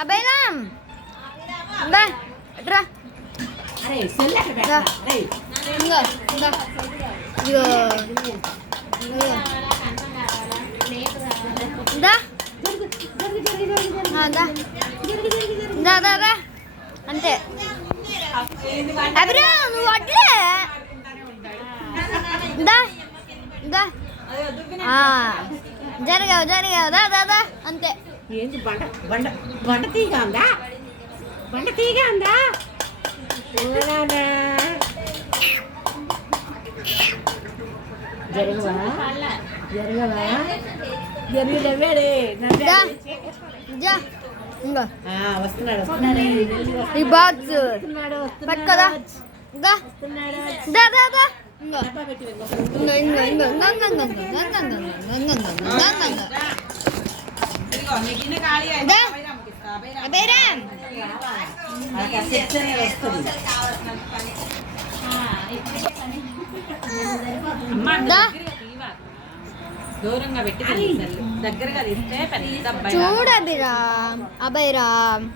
అభయరామ్ బా రా ఇంగో ఇగో దా దా దా దా అంతే అభిరా నువ్వు అట్లే దా దా జరిగావు జరిగావు దా దా దా అంతే ఏంటి బండ బండ బండ తీగా ఉందా బండ తీగా ఉందా జరగవా జరగవా జరగలేవేడే వస్తున్నాడు ఈ బాక్స్ పట్టుకోదా దా దా దా దా ఇంగో ఇంగో ఇంగో అభయరామ్ దూరంగా పెట్టి దగ్గరగా తీస్తే పెద్ద చూడు అభిరామ్ అభయరామ్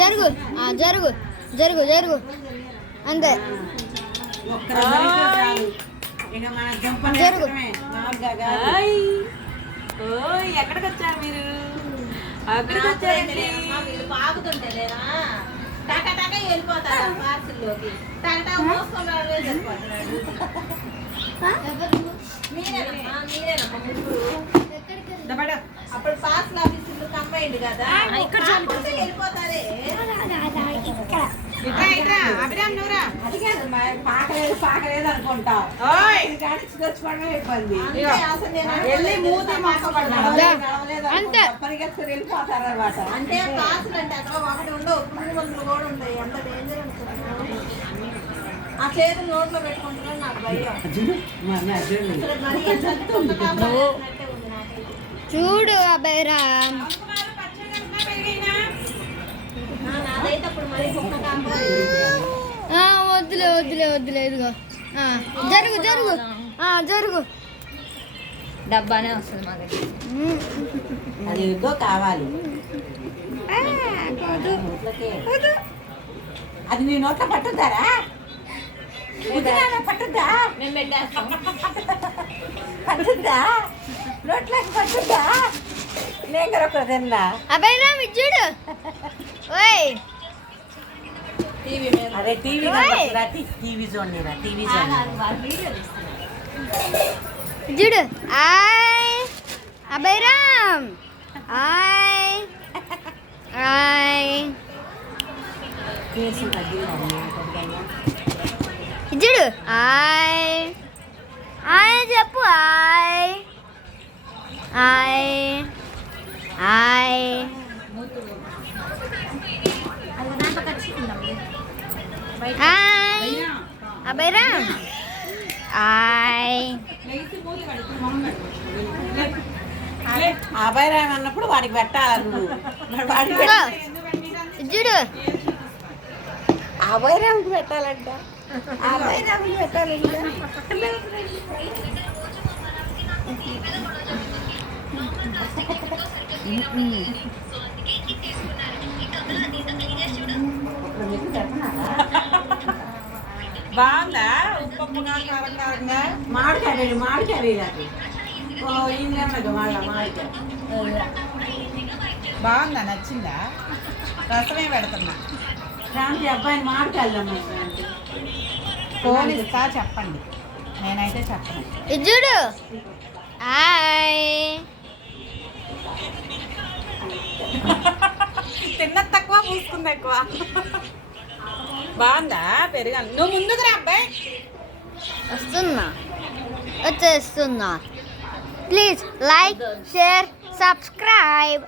జరుగు జరుగు జరుగు జరుగు అంతే జరుగు ఎక్కడికి వచ్చారు మీరు అక్కడికి వచ్చారండి బాగుతుంటే లేదా టక టక వెళ్ళిపోతారు పార్సిల్లోకి టక టక మోసుకున్నాడు వెళ్ళిపోతున్నాడు అప్పుడు పార్సల్ ఆఫీసులు కంబైండ్ కదా వెళ్ళిపోతారే పాకలేదు అనుకుంటావు వెళ్ళిపోతారు అనమాట అంటే పార్సల్ అంటే అక్కడ ఒకటి ఉండవు పురుగు మందులు కూడా ఉంటాయి ఎంత డేంజర్ అనుకుంటున్నావు ఆ చేతులు నోట్లో పెట్టుకుంటున్నాను నాకు భయం చూడు అభయరామ్ వద్దులే వద్దులే వద్దులే ఇదిగో జరుగు జరుగు జరుగు డబ్బానే వస్తుంది మా దగ్గర అది ఏదో కావాలి అది నీ నోట్లో పట్టుద్దారా పట్టుద్దా మేము పెట్టేస్తాం పట్టుద్దా నోట్లోకి పట్టుద్దా నేను కూడా తిన్నా అభయరామ్ చూడు ఓయ్ టీవీ అరే టీవీ టీవీ చూడండి టీవీ చూడు ఆయ్ అభయరామ్ ఆయ్ ఆయ్ చూడు ఆయ్ ఆయ్ చెప్పు ఆయ్ ఆయ్ ఆయ్ ఆయ్ అభయరామ్ ఆయ్ అభయరామ్ అన్నప్పుడు వాడికి పెట్టాలి నువ్వు చూడు అభయరామ్కి పెట్టాలంట అభయరామ్కి పెట్టాలంట బాగుందా ఉప్పప్పుగా కారంగా మామిడికాయ వేయాలి మామిడికాయ బాగుందా నచ్చిందా రసమే పెడుతున్నా శాంతి అబ్బాయిని మామిడికాయలు ఫోన్ ఇస్తా చెప్పండి నేనైతే చెప్పను చూడు ఆయ్ తిన్న తక్కువ పూసుకుంది ఎక్కువ బాగుందా పెరగాలి నువ్వు ముందుకు రా అబ్బాయి వస్తున్నా వచ్చేస్తున్నా ప్లీజ్ లైక్ షేర్ సబ్స్క్రైబ్